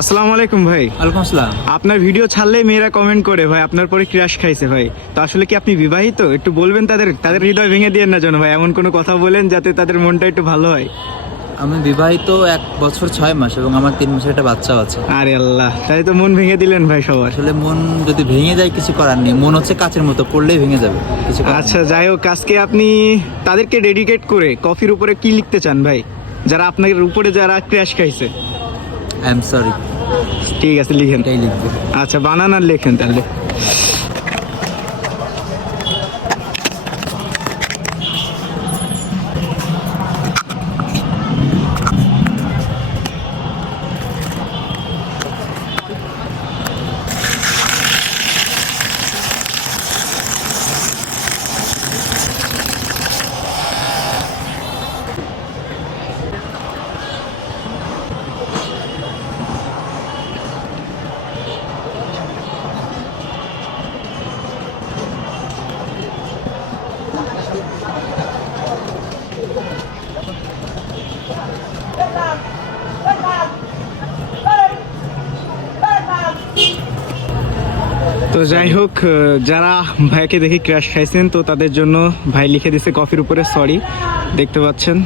আসসালামু আলাইকুম ভাই। ওয়ালাইকুম আসসালাম। আপনার ভিডিও ছাড়লে মেয়েরা কমেন্ট করে ভাই আপনার পরে ক্রাশ খাইছে ভাই। তো আসলে কি আপনি বিবাহিত? একটু বলবেন, তাদের হৃদয় ভেঙে দিয়েন না যেন ভাই। এমন কোনো কথা বলেন যাতে তাদের মনটা একটু ভালো হয়। আমি বিবাহিত 1 বছর 6 মাস এবং আমার 3 মাসের একটা বাচ্চাও আছে। আরে আল্লাহ, তাই তো মন ভেঙে দিলেন ভাই সবার। আসলে মন যদি ভেঙে যায় কিছু করার নেই, মন হচ্ছে কাচের মতো, পড়লেই ভেঙে যাবে, কিছু করার আচ্ছা যাই হোক, আজকে আপনি তাদেরকে ডেডিকেট করে কফির উপরে কি লিখতে চান ভাই, যারা আপনার উপরে যারা ক্র্যাশ খাইছে? আই এম সরি, ঠিক আছে লিখেন। এটাই লিখবো। আচ্ছা বানান আর লেখেন তাহলে। তো যাই হোক, যারা ভাইকে দেখে ক্র্যাশ খাইছেন তো তাদের জন্য ভাই লিখে দিছে কফির উপরে সরি, দেখতে পাচ্ছেন।